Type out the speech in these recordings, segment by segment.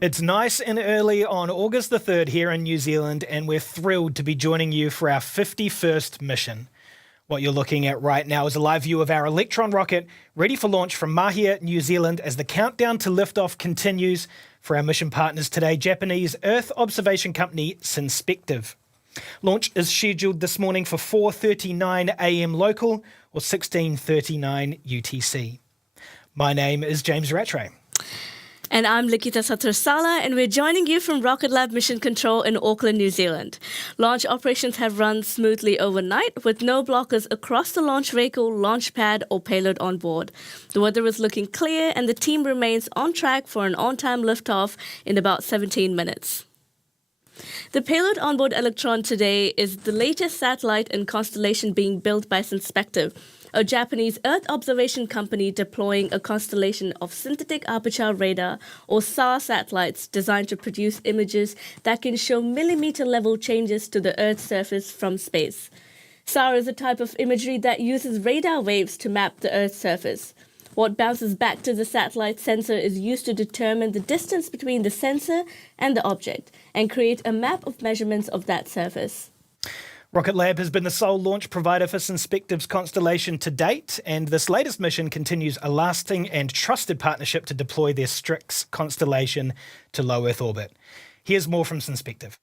It's nice and early on August the 3rd here in New Zealand, and we're thrilled to be joining you for our 51st mission. What you're looking at right now is a live view of our Electron rocket, ready for launch from Mahia, New Zealand, as the countdown to liftoff continues for our mission partners today, Japanese Earth observation company Synspective. Launch is scheduled this morning for 4:39 a.m. local or 16:39 UTC. My name is James Rattray. And I'm Likita Satursala, and we're joining you from Rocket Lab Mission Control in Auckland, New Zealand. Launch operations have run smoothly overnight, with no blockers across the launch vehicle, launch pad, or payload on board. The weather is looking clear, and the team remains on track for an on-time liftoff in about 17 minutes. The payload onboard Electron today is the latest satellite and constellation being built by Synspective, a Japanese Earth observation company deploying a constellation of synthetic aperture radar, or SAR satellites, designed to produce images that can show millimetre-level changes to the Earth's surface from space. SAR is a type of imagery that uses radar waves to map the Earth's surface. What bounces back to the satellite sensor is used to determine the distance between the sensor and the object and create a map of measurements of that surface. Rocket Lab has been the sole launch provider for Synspective's constellation to date, and this latest mission continues a lasting and trusted partnership to deploy their StriX constellation to low Earth orbit. Here's more from Synspective.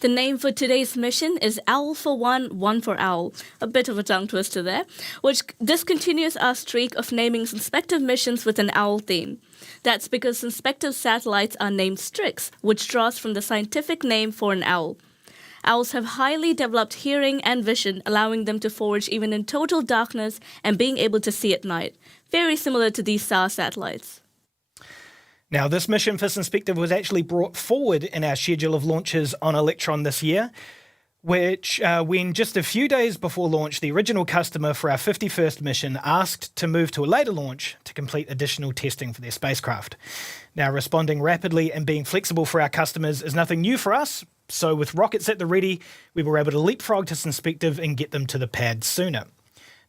The name for today's mission is Owl for One, One for Owl. A bit of a tongue twister there, which discontinues our streak of naming Synspective missions with an owl theme. That's because Synspective satellites are named StriX, which draws from the scientific name for an owl. Owls have highly developed hearing and vision, allowing them to forage even in total darkness and being able to see at night, very similar to these SAR satellites. Now, this mission for Synspective was actually brought forward in our schedule of launches on Electron this year, which, when just a few days before launch, the original customer for our 51st mission asked to move to a later launch to complete additional testing for their spacecraft. Now, responding rapidly and being flexible for our customers is nothing new for us, so with rockets at the ready, we were able to leapfrog to Synspective and get them to the pad sooner.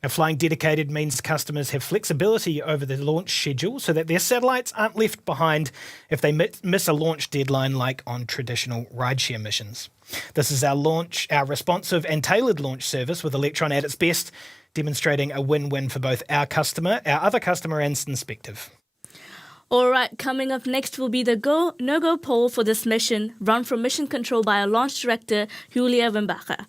Now, flying dedicated means customers have flexibility over the launch schedule so that their satellites aren't left behind if they miss a launch deadline like on traditional rideshare missions. This is our responsive and tailored launch service with Electron at its best, demonstrating a win-win for both our other customer and Synspective. All right, coming up next will be the no-go poll for this mission, run from mission control by our launch director, Julia Wimbacher.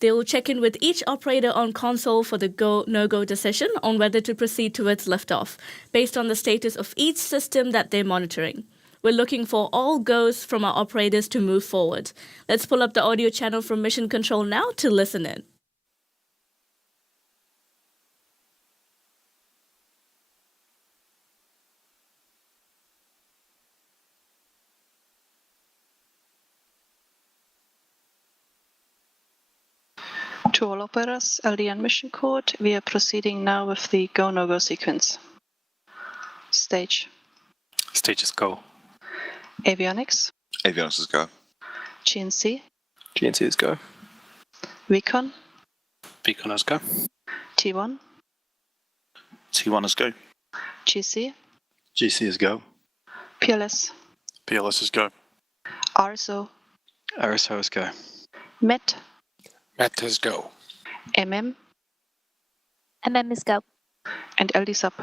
They will check in with each operator on console for the no-go decision on whether to proceed towards liftoff, based on the status of each system that they're monitoring. We're looking for all goes from our operators to move forward. Let's pull up the audio channel from mission control now to listen in. To all operators, LDN mission code, we are proceeding now with the go-no-go sequence. Stage. Stages go. Avionics. Avionics is go. GNC. GNC is go. Recon. Beacon is go. T1. T1 is go. GC. GC is go. PLS. PLS is go. RSO. RSO is go. MET. MET is go. MM. MM is go. And LD sub.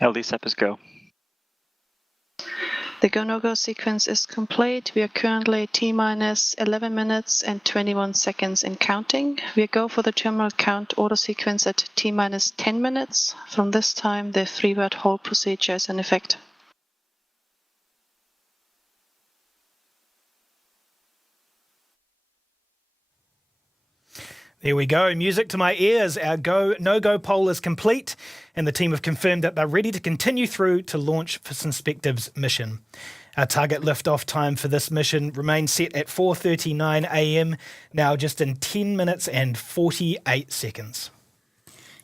LD sub is go. The go-no-go sequence is complete. We are currently T-minus 11 minutes and 21 seconds in counting. We go for the terminal count order sequence at T-minus 10 minutes. From this time, the 3-word hold procedure is in effect. There we go. Music to my ears. Our no-go poll is complete, and the team have confirmed that they're ready to continue through to launch for Synspective's mission. Our target liftoff time for this mission remains set at 4:39 a.m., now just in 10 minutes and 48 seconds.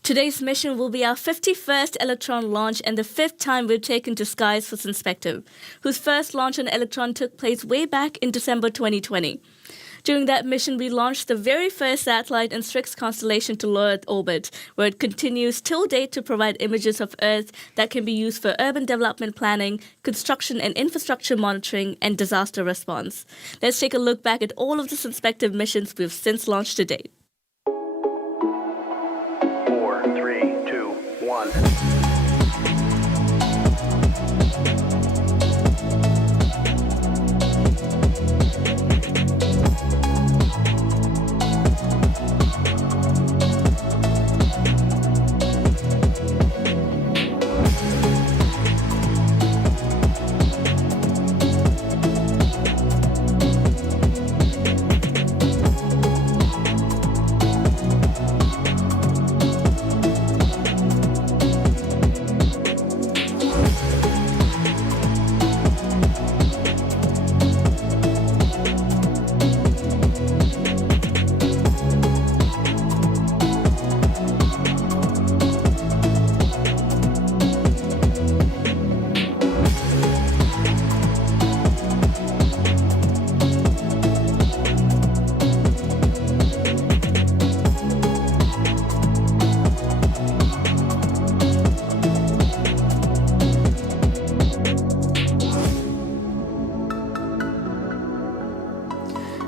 Today's mission will be our 51st Electron launch and the 5th time we've taken to skies for Synspective, whose first launch on Electron took place way back in December 2020. During that mission, we launched the very first satellite in StriX constellation to low Earth orbit, where it continues till date to provide images of Earth that can be used for urban development planning, construction and infrastructure monitoring, and disaster response. Let's take a look back at all of the Synspective missions we've since launched to date. 4, 3, 2, 1.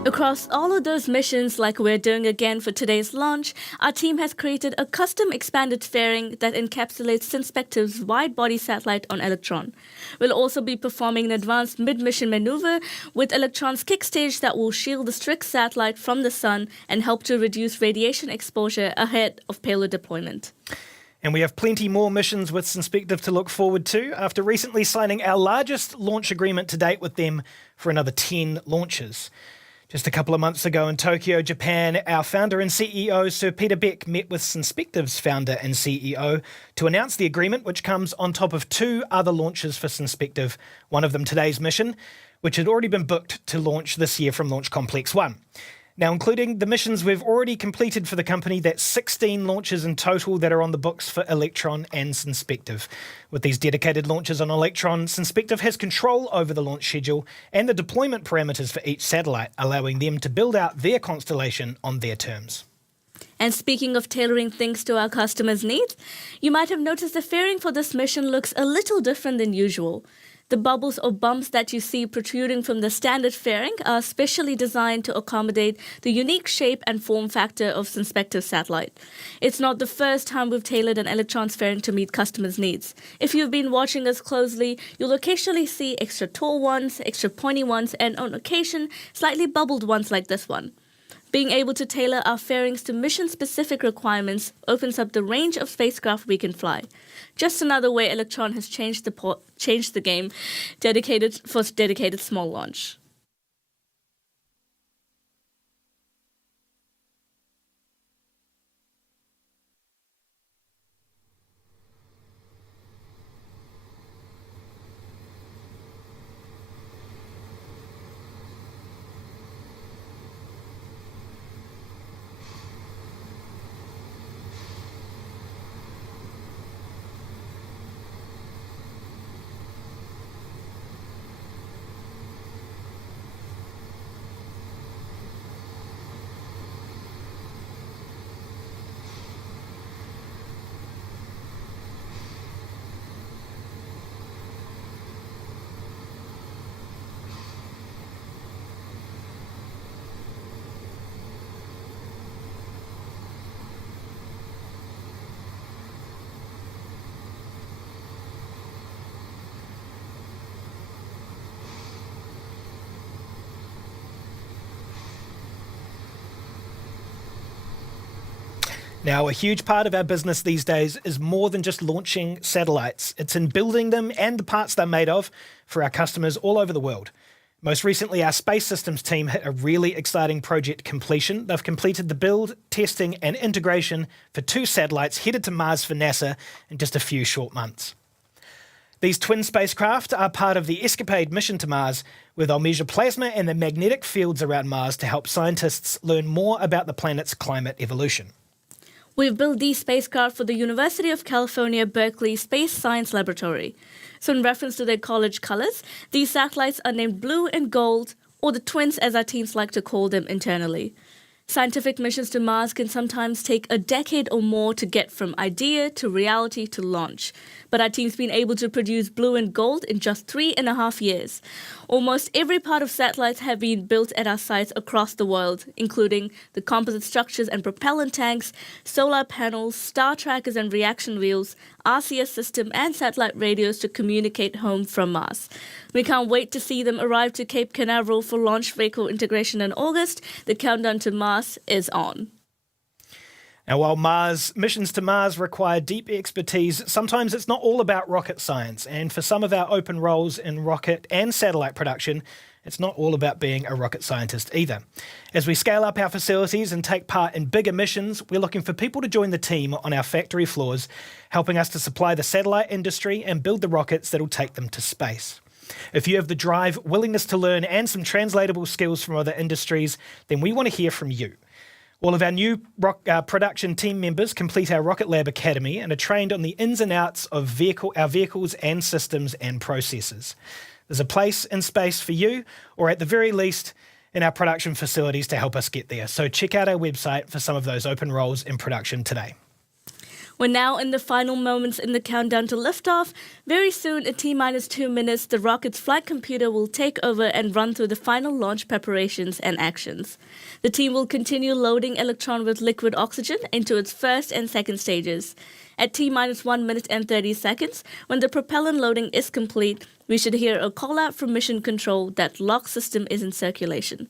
Across all of those missions, like we're doing again for today's launch, our team has created a custom expanded fairing that encapsulates Synspective's wide-body satellite on Electron. We'll also be performing an advanced mid-mission maneuver with Electron's kick stage that will shield the StriX satellite from the sun and help to reduce radiation exposure ahead of payload deployment. And we have plenty more missions with Synspective to look forward to after recently signing our largest launch agreement to date with them for another 10 launches. Just a couple of months ago in Tokyo, Japan, our founder and CEO, Sir Peter Beck, met with Synspective's founder and CEO to announce the agreement, which comes on top of 2 other launches for Synspective, one of them today's mission, which had already been booked to launch this year from Launch Complex 1. Now, including the missions we've already completed for the company, that's 16 launches in total that are on the books for Electron and Synspective. With these dedicated launches on Electron, Synspective has control over the launch schedule and the deployment parameters for each satellite, allowing them to build out their constellation on their terms. And speaking of tailoring things to our customers' needs, you might have noticed the fairing for this mission looks a little different than usual. The bubbles or bumps that you see protruding from the standard fairing are specially designed to accommodate the unique shape and form factor of Synspective satellite. It's not the first time we've tailored an Electron's fairing to meet customers' needs. If you've been watching us closely, you'll occasionally see extra tall ones, extra pointy ones, and on occasion, slightly bubbled ones like this one. Being able to tailor our fairings to mission-specific requirements opens up the range of spacecraft we can fly. Just another way Electron has changed the game dedicated small launch. Now, a huge part of our business these days is more than just launching satellites. It's in building them and the parts they're made of for our customers all over the world. Most recently, our space systems team hit a really exciting project completion. They've completed the build, testing and integration for 2 satellites headed to Mars for NASA in just a few short months. These twin spacecraft are part of the ESCAPADE mission to Mars, where they'll measure plasma and the magnetic fields around Mars to help scientists learn more about the planet's climate evolution. We've built these spacecraft for the University of California, Berkeley Space Science Laboratory. So in reference to their college colors, these satellites are named Blue and Gold, or the twins as our teams like to call them internally. Scientific missions to Mars can sometimes take a decade or more to get from idea to reality to launch. But our team's been able to produce Blue and Gold in just 3.5 years. Almost every part of satellites have been built at our sites across the world, including the composite structures and propellant tanks, solar panels, star trackers and reaction wheels, RCS system and satellite radios to communicate home from Mars. We can't wait to see them arrive to Cape Canaveral for launch vehicle integration in August. The countdown to Mars is on. Now, while missions to Mars require deep expertise, sometimes it's not all about rocket science. And for some of our open roles in rocket and satellite production, it's not all about being a rocket scientist either. As we scale up our facilities and take part in bigger missions, we're looking for people to join the team on our factory floors, helping us to supply the satellite industry and build the rockets that'll take them to space. If you have the drive, willingness to learn, and some translatable skills from other industries, then we want to hear from you. All of our new production team members complete our Rocket Lab Academy and are trained on the ins and outs of our vehicles and systems and processes. There's a place in space for you, or at the very least, in our production facilities to help us get there. So check out our website for some of those open roles in production today. We're now in the final moments in the countdown to liftoff. Very soon, in T-2 minutes, the rocket's flight computer will take over and run through the final launch preparations and actions. The team will continue loading Electron with liquid oxygen into its first and second stages. At T-1 minute and 30 seconds, when the propellant loading is complete, we should hear a call-out from mission control that lock system is in circulation.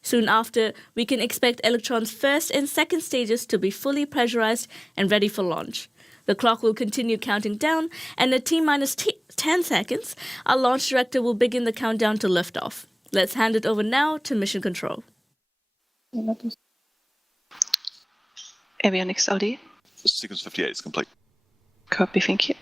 Soon after, we can expect Electron's first and second stages to be fully pressurized and ready for launch. The clock will continue counting down, and at T-10 seconds, our launch director will begin the countdown to liftoff. Let's hand it over now to mission control. Avionics LD. Sequence 58 is complete. Copy, thank you.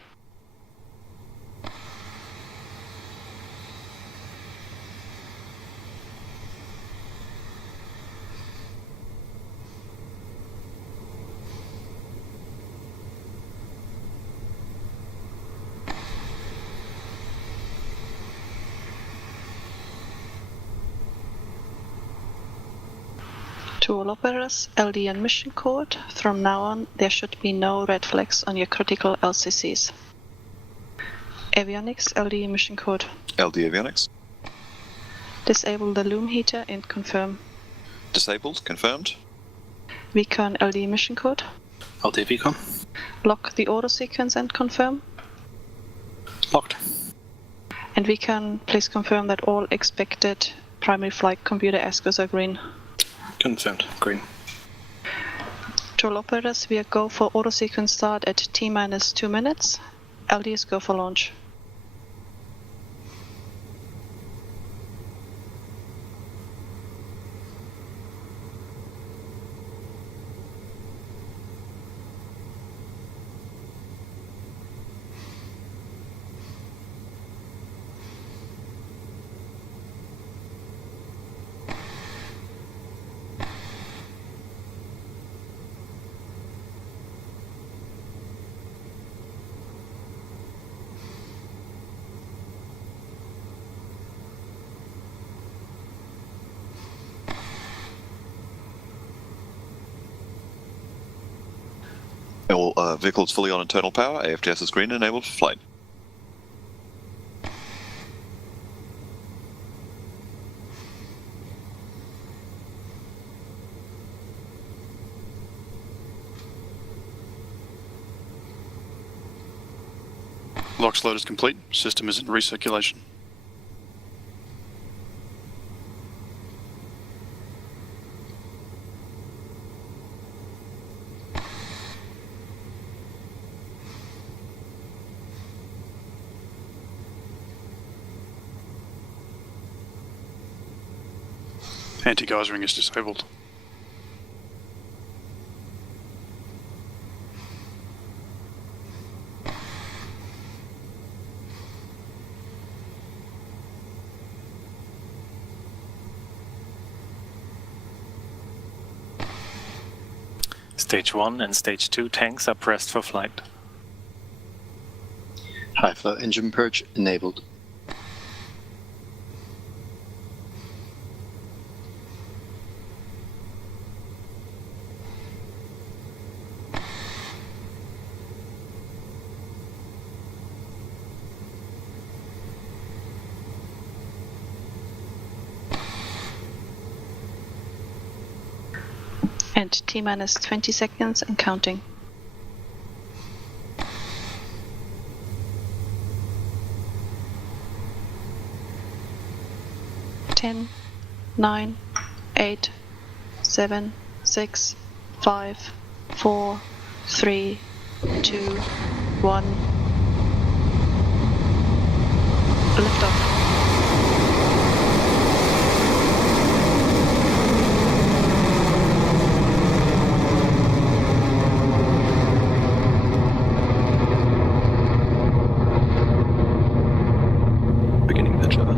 To all operators, LD and mission code. From now on, there should be no red flags on your critical LCCs. Avionics, LD mission code. LD avionics. Disable the loom heater and confirm. Disabled. Confirmed. VCON, LD mission code. LD VCON. Lock the auto sequence and confirm. Locked. And VCON, please confirm that all expected primary flight computer ASCOs are green. Confirmed. Green. To all operators, we are go for auto sequence start at T-minus 2 minutes. LD is go for launch. All vehicles fully on internal power. AFTS is green, enabled for flight. LOX load is complete. System is in recirculation. Anti-geysering is disabled. Stage 1 and Stage 2 tanks are pressed for flight. High flow engine purge enabled. And T-minus 20 seconds and counting. 10, 9, 8, 7, 6, 5, 4, 3, 2, 1. Lift off. Beginning pitch over.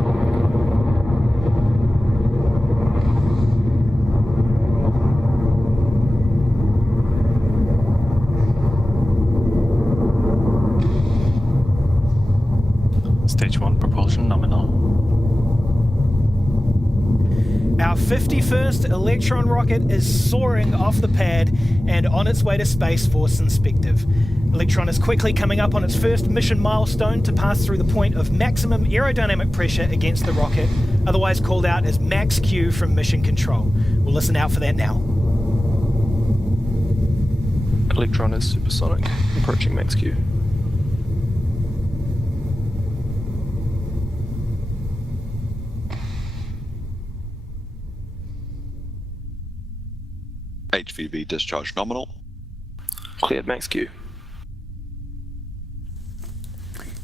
Stage 1 propulsion nominal. Our 51st Electron rocket is soaring off the pad and on its way to space for Synspective. Electron is quickly coming up on its first mission milestone to pass through the point of maximum aerodynamic pressure against the rocket, otherwise called out as Max Q from Mission Control. We'll listen out for that now. Electron is supersonic, approaching max Q. HVB discharge nominal. Cleared max Q.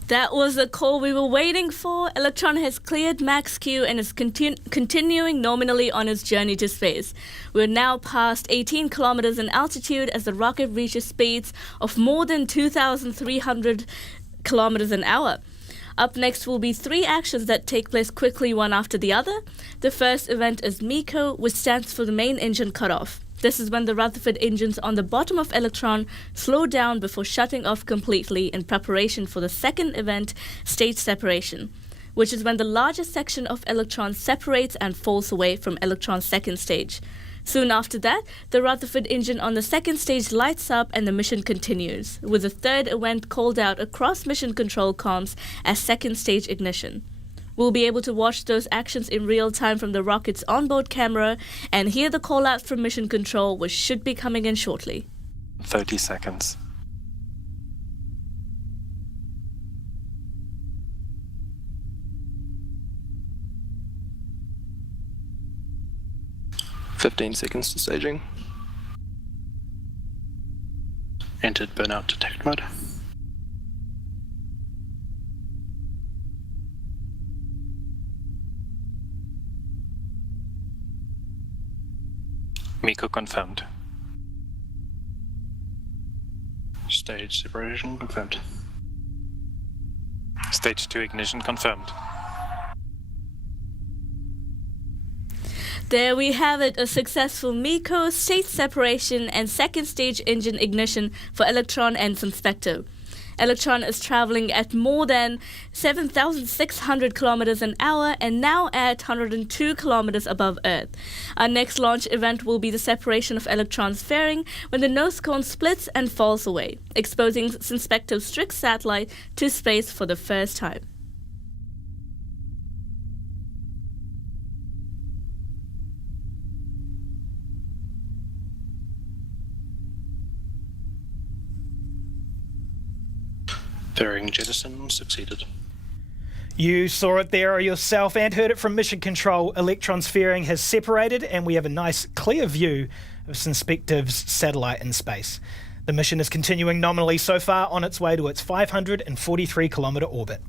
That was the call we were waiting for. Electron has cleared max Q and is continuing nominally on its journey to space. We're now past 18 kilometers in altitude as the rocket reaches speeds of more than 2,300 kilometers an hour. Up next will be 3 actions that take place quickly one after the other. The first event is MECO, which stands for the main engine cutoff. This is when the Rutherford engines on the bottom of Electron slow down before shutting off completely in preparation for the second event, stage separation, which is when the largest section of Electron separates and falls away from Electron's second stage. Soon after that, the Rutherford engine on the second stage lights up and the mission continues, with a third event called out across mission control comms as second stage ignition. We'll be able to watch those actions in real time from the rocket's onboard camera and hear the call out from mission control, which should be coming in shortly. 30 seconds. "15 seconds to staging." Entered burnout detect mode. MECO confirmed. Stage separation confirmed. Stage 2 ignition confirmed. There we have it, a successful MECO, stage separation, and second stage engine ignition for Electron and Synspective. Electron is traveling at more than 7,600 kilometers an hour and now at 102 kilometers above Earth. Our next launch event will be the separation of Electron's fairing when the nose cone splits and falls away, exposing Synspective's StriX satellite to space for the first time. Fairing jettison succeeded. You saw it there yourself and heard it from Mission Control. Electron's fairing has separated and we have a nice clear view of Synspective's satellite in space. The mission is continuing nominally so far on its way to its 543 kilometre orbit.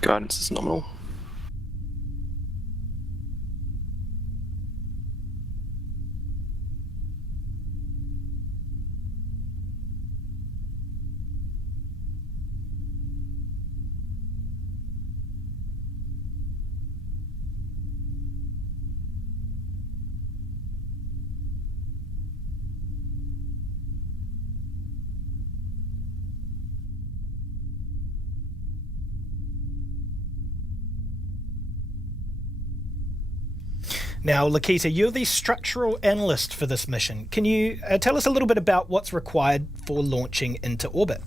Guidance is nominal. Now, Lakita, you're the structural analyst for this mission. Can you tell us a little bit about what's required for launching into orbit?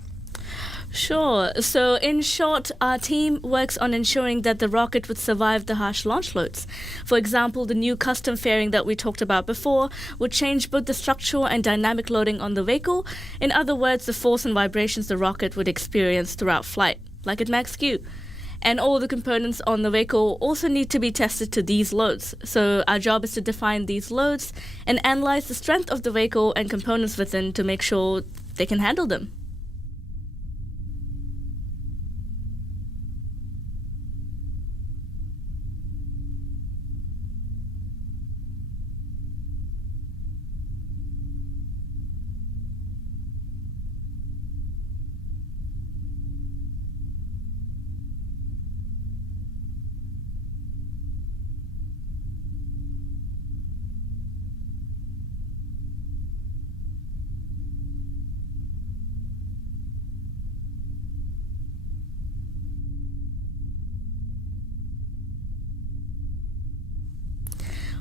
Sure. So in short, our team works on ensuring that the rocket would survive the harsh launch loads. For example, the new custom fairing that we talked about before would change both the structural and dynamic loading on the vehicle. In other words, the force and vibrations the rocket would experience throughout flight, like at max Q. And all the components on the vehicle also need to be tested to these loads. So our job is to define these loads and analyze the strength of the vehicle and components within to make sure they can handle them.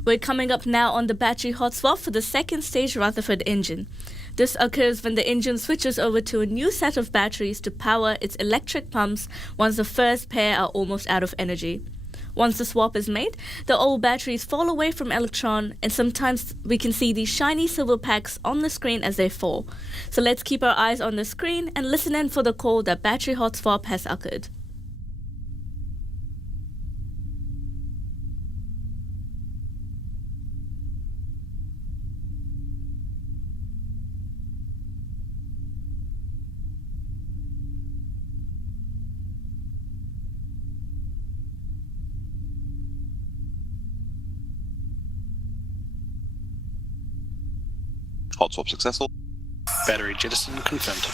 We're coming up now on the battery hot swap for the second stage Rutherford engine. This occurs when the engine switches over to a new set of batteries to power its electric pumps once the first pair are almost out of energy. Once the swap is made, the old batteries fall away from Electron, and sometimes we can see these shiny silver packs on the screen as they fall. So let's keep our eyes on the screen and listen in for the call that battery hot swap has occurred. Hot swap successful. Battery jettison confirmed.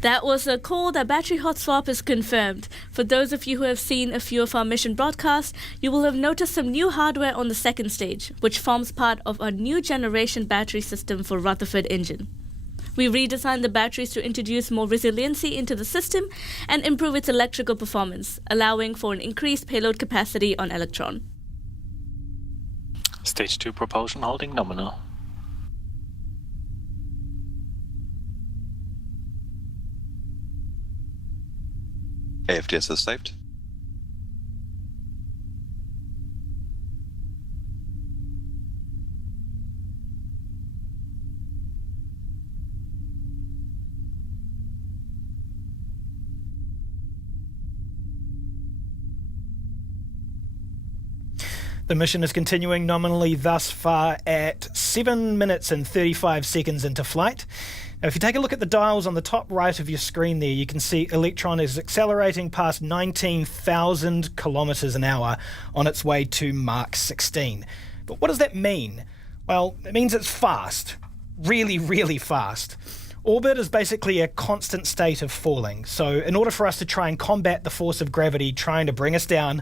That was a call that battery hot swap is confirmed. For those of you who have seen a few of our mission broadcasts, you will have noticed some new hardware on the second stage, which forms part of our new generation battery system for Rutherford engine. We redesigned the batteries to introduce more resiliency into the system and improve its electrical performance, allowing for an increased payload capacity on Electron. Stage 2 propulsion holding nominal. AFTS is saved. The mission is continuing nominally thus far at 7 minutes and 35 seconds into flight. Now, if you take a look at the dials on the top right of your screen there, you can see Electron is accelerating past 19,000 kilometers an hour on its way to Mach 16. But what does that mean? Well, it means it's fast. Really, really fast. Orbit is basically a constant state of falling. So in order for us to try and combat the force of gravity trying to bring us down,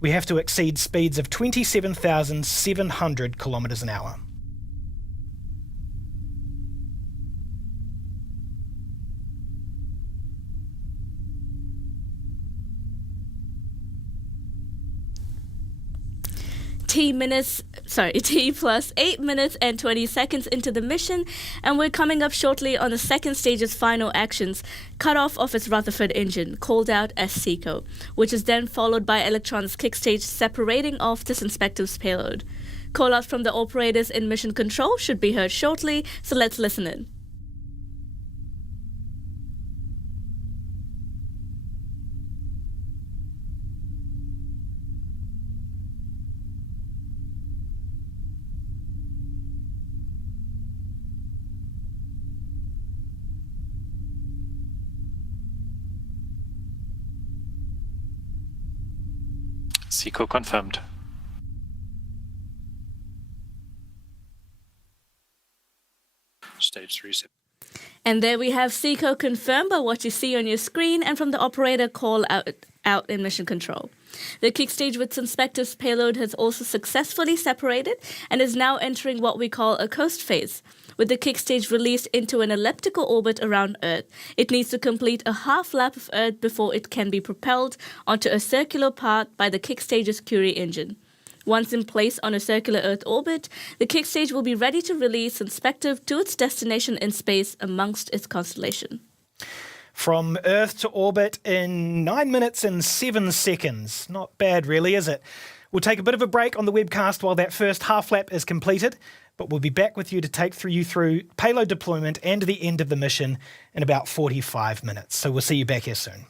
we have to exceed speeds of 27,700 kilometers an hour. T plus 8 minutes and 20 seconds into the mission, and we're coming up shortly on the second stage's final actions, cutoff of its Rutherford engine, called out as SECO, which is then followed by Electron's kick stage separating off the Synspective's payload. Call-outs from the operators in mission control should be heard shortly, so let's listen in. SECO confirmed. Stage 3. And there we have SECO confirmed by what you see on your screen and from the operator call out in mission control. The kick stage with Synspective's payload has also successfully separated and is now entering what we call a coast phase. With the kick stage released into an elliptical orbit around Earth, it needs to complete a half lap of Earth before it can be propelled onto a circular path by the kick stage's Curie engine. Once in place on a circular Earth orbit, the kick stage will be ready to release Synspective to its destination in space amongst its constellation. From Earth to orbit in 9 minutes and 7 seconds. Not bad, really, is it? We'll take a bit of a break on the webcast while that first half lap is completed, but we'll be back with you to take you through payload deployment and the end of the mission in about 45 minutes. So we'll see you back here soon.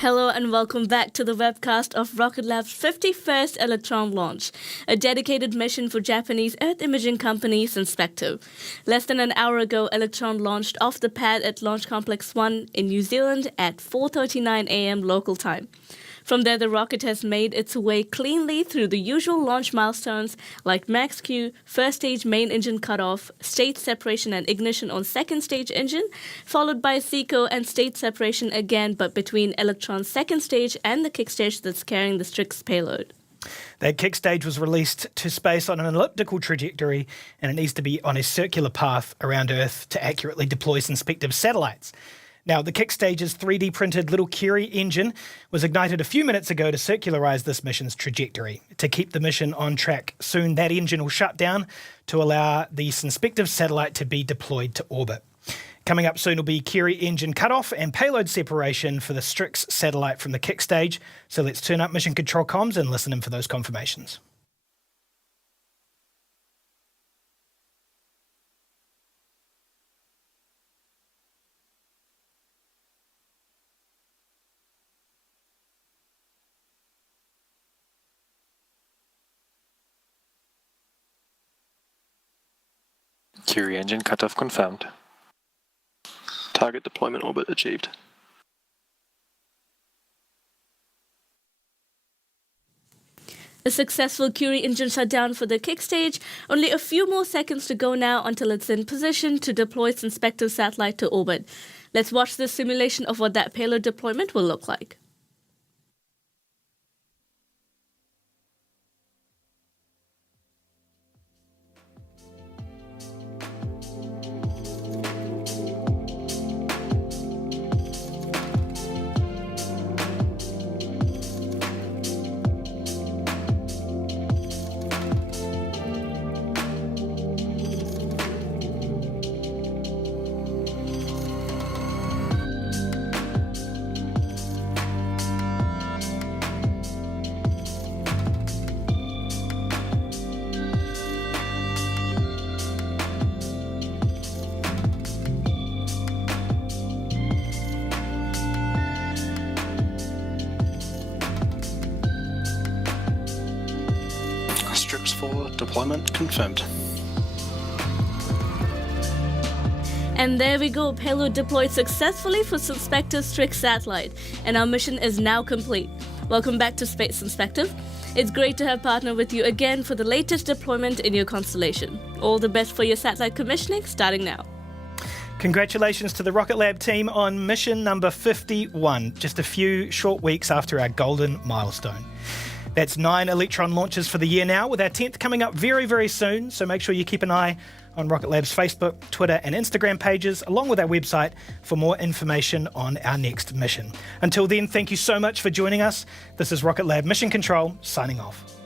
Hello and welcome back to the webcast of Rocket Lab's 51st Electron launch, a dedicated mission for Japanese Earth imaging company Synspective. Less than an hour ago, Electron launched off the pad at Launch Complex 1 in New Zealand at 4:39 a.m. local time. From there, the rocket has made its way cleanly through the usual launch milestones like max Q, first stage main engine cutoff, stage separation and ignition on second stage engine, followed by SECO and stage separation again, but between Electron's second stage and the kick stage that's carrying the StriX payload. That kick stage was released to space on an elliptical trajectory, and it needs to be on a circular path around Earth to accurately deploy Synspective satellites. Now, the kick stage's 3D printed little Curie engine was ignited a few minutes ago to circularize this mission's trajectory. To keep the mission on track, soon that engine will shut down to allow the Synspective satellite to be deployed to orbit. Coming up soon will be Curie engine cutoff and payload separation for the StriX satellite from the kick stage. So let's turn up mission control comms and listen in for those confirmations. Curie engine cutoff confirmed. Target deployment orbit achieved. A successful Curie engine shutdown for the kick stage. Only a few more seconds to go now until it's in position to deploy Synspective satellite to orbit. Let's watch the simulation of what that payload deployment will look like. StriX 4 deployment confirmed. And there we go, payload deployed successfully for Synspective StriX satellite, and our mission is now complete. Welcome back to Space Synspective. It's great to have partnered with you again for the latest deployment in your constellation. All the best for your satellite commissioning starting now. Congratulations to the Rocket Lab team on mission number 51, just a few short weeks after our golden milestone. That's 9 Electron launches for the year now, with our 10th coming up very, very soon. So make sure you keep an eye on Rocket Lab's Facebook, Twitter and Instagram pages, along with our website for more information on our next mission. Until then, thank you so much for joining us. This is Rocket Lab Mission Control, signing off.